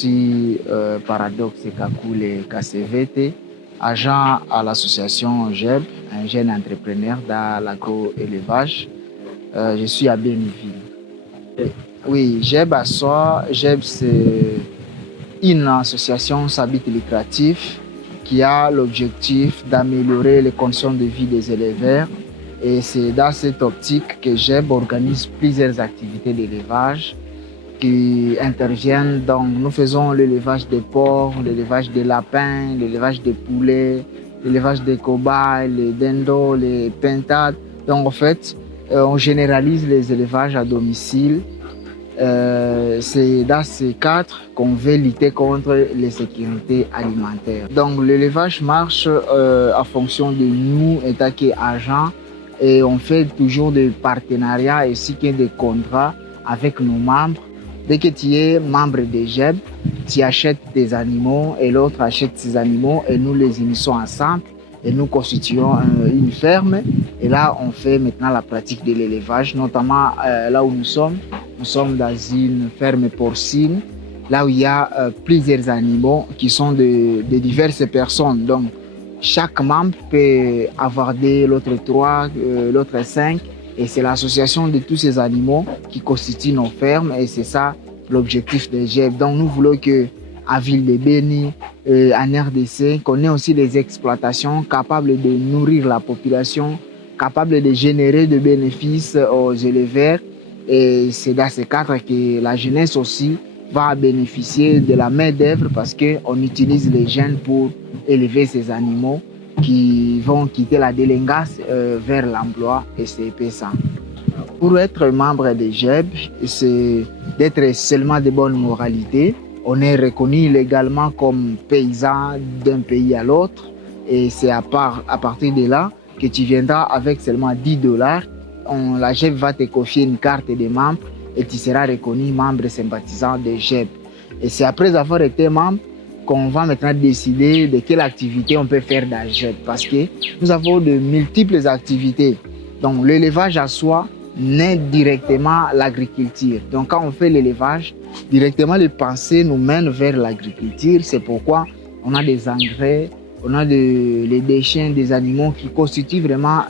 suis Paradoxe Kakule KCVT, agent à l'association JEB, un jeune entrepreneur dans l'agro-élevage. Je suis à Béniville. Oui, JEB à soi, JEB c'est une association sans but lucratif qui a l'objectif d'améliorer les conditions de vie des éleveurs. Et c'est dans cette optique que JEB organise plusieurs activités d'élevage qui interviennent. Donc, nous faisons l'élevage des porcs, l'élevage des lapins, l'élevage des poulets, l'élevage des cobayes, les dindos, les pintades. Donc, en fait, on généralise les élevages à domicile. C'est dans ces cadres qu'on veut lutter contre les sécurités alimentaires. Donc, l'élevage marche en fonction de nous, état qu'agents, et on fait toujours des partenariats ainsi que des contrats avec nos membres. Dès que tu es membre de JEB, tu achètes des animaux et l'autre achète ses animaux et nous les unissons ensemble et nous constituons une ferme. Et là, on fait maintenant la pratique de l'élevage, notamment là où nous sommes. Nous sommes dans une ferme porcine, là où il y a plusieurs animaux qui sont de diverses personnes. Donc, chaque membre peut avoir deux, l'autre 3, l'autre 5. Et c'est l'association de tous ces animaux qui constituent nos fermes. Et c'est ça l'objectif de JEB. Donc nous voulons qu'à Ville de Béni, en RDC, qu'on ait aussi des exploitations capables de nourrir la population, capables de générer des bénéfices aux éleveurs. Et c'est dans ce cadre que la jeunesse aussi va bénéficier de la main-d'œuvre parce qu'on utilise les jeunes pour élever ces animaux qui vont quitter la délinquance vers l'emploi et c'est ça. Pour être membre de JEB, c'est d'être seulement de bonne moralité. On est reconnu légalement comme paysan d'un pays à l'autre et c'est à partir de là que tu viendras avec seulement $10. La JEB va te confier une carte de membre et tu seras reconnu membre sympathisant de JEB. Et c'est après avoir été membre qu'on va maintenant décider de quelle activité on peut faire dans JEB parce que nous avons de multiples activités. Donc l'élevage à soi naît directement l'agriculture. Donc quand on fait l'élevage, directement les pensées nous mènent vers l'agriculture. C'est pourquoi on a des engrais, on a les déchets des animaux qui constituent vraiment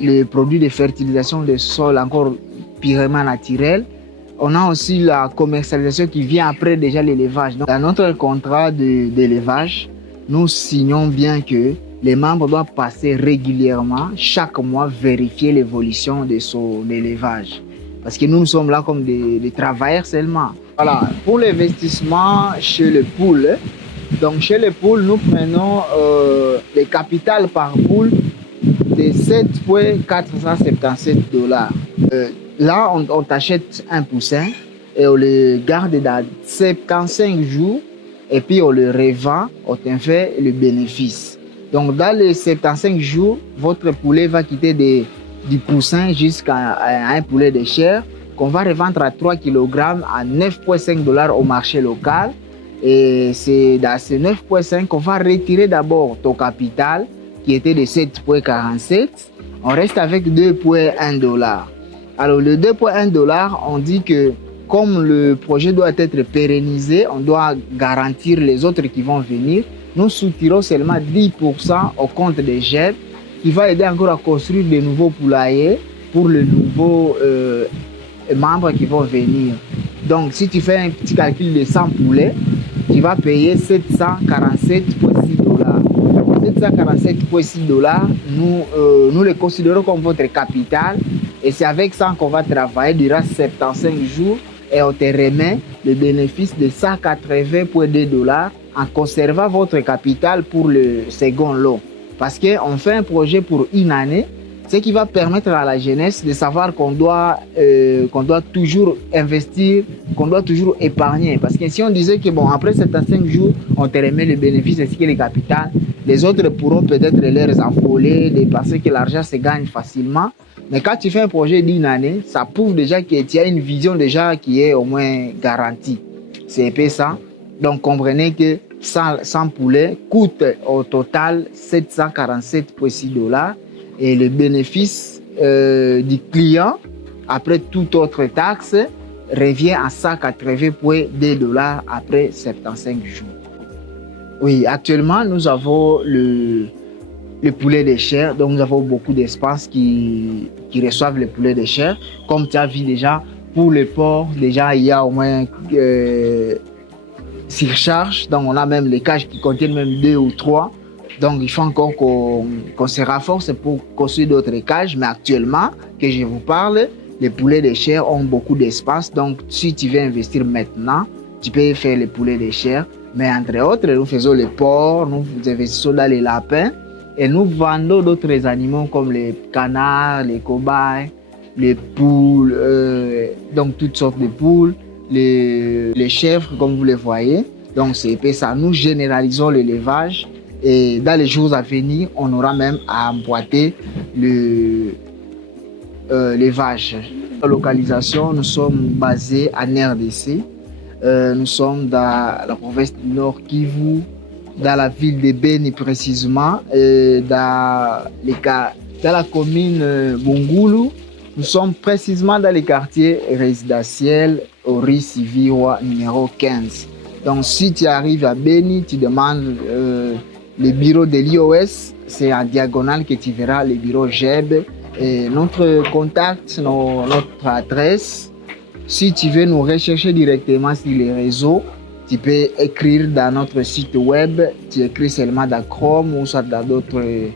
les produits de fertilisation des sols encore purement naturels. On a aussi la commercialisation qui vient après déjà l'élevage. Dans notre contrat d'élevage, nous signons bien que les membres doivent passer régulièrement, chaque mois, vérifier l'évolution de son élevage. Parce que nous sommes là comme des travailleurs seulement. Voilà. Pour l'investissement chez les poules, donc chez les poules, nous prenons le capital par poule de $7,477. Là, on t'achète un poussin et on le garde dans 75 jours et puis on le revend, on t'en fait le bénéfice. Donc, dans les 75 jours, votre poulet va quitter du poussin jusqu'à un poulet de chair qu'on va revendre à 3 kg à $9,5 au marché local. Et c'est dans ces 9,5 qu'on va retirer d'abord ton capital qui était de 7,47. On reste avec $2,1. Alors, le $2,1, on dit que comme le projet doit être pérennisé, on doit garantir les autres qui vont venir. Nous soutirons seulement 10% au compte de JEB qui va aider encore à construire de nouveaux poulaillers pour les nouveaux membres qui vont venir. Donc, si tu fais un petit calcul de 100 poulets, tu vas payer $747,6. $747,6, nous les considérons comme votre capital et c'est avec ça qu'on va travailler durant 75 jours et on te remet le bénéfice de $180,2 en conservant votre capital pour le second lot. Parce qu'on fait un projet pour une année, ce qui va permettre à la jeunesse de savoir qu'on doit toujours investir, qu'on doit toujours épargner. Parce que si on disait que bon, après 75 jours, on te remet le bénéfice ainsi que le capital, les autres pourront peut-être les affoler, de penser que l'argent se gagne facilement. Mais quand tu fais un projet d'une année, ça prouve déjà que tu as une vision déjà qui est au moins garantie. C'est un peu ça. Donc comprenez que 100 poulets coûte au total $747,6 et le bénéfice du client, après toute autre taxe, revient à 180,2 $ après 75 jours. Oui, actuellement, nous avons le poulet de chair. Donc, nous avons beaucoup d'espaces qui reçoivent le poulet de chair. Comme tu as vu déjà, pour le porc, déjà, il y a au moins surcharge. Donc, on a même les cages qui contiennent même 2 ou 3. Donc, il faut encore qu'on se renforce pour construire d'autres cages. Mais actuellement, que je vous parle, les poulets de chair ont beaucoup d'espace. Donc, si tu veux investir maintenant, tu peux faire les poulets de chair. Mais entre autres, nous faisons les porcs, nous investissons dans les lapins et nous vendons d'autres animaux comme les canards, les cobayes, les poules, donc toutes sortes de poules, les chèvres comme vous les voyez. Donc c'est ça, nous généralisons l'élevage et dans les jours à venir, on aura même à emboîter l'élevage. La localisation, nous sommes basés en RDC. Nous sommes dans la province du Nord Kivu, dans la ville de Beni précisément, dans la commune Bungulu. Nous sommes précisément dans les quartiers résidentiels au Risiviwa numéro 15. Donc si tu arrives à Beni, tu demandes le bureau de l'IOS, c'est en diagonale que tu verras le bureau GEB. Et notre contact, notre adresse. Si tu veux nous rechercher directement sur les réseaux, tu peux écrire dans notre site web, tu écris seulement dans Chrome ou soit dans d'autres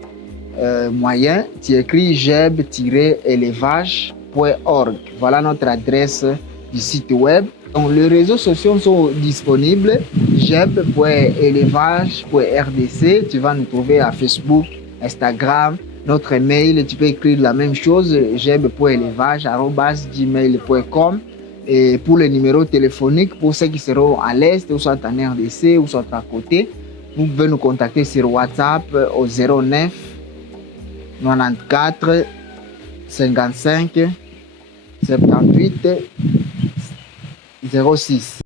moyens, tu écris jeb-élevage.org. Voilà notre adresse du site web. Donc les réseaux sociaux sont disponibles, jeb.élevage.rdc, tu vas nous trouver à Facebook, Instagram, notre mail, tu peux écrire la même chose, jeb.élevage@gmail.com. Et pour les numéros téléphoniques, pour ceux qui seront à l'Est, ou soit en RDC, ou soit à côté, vous pouvez nous contacter sur WhatsApp au 09 94 55 78 06.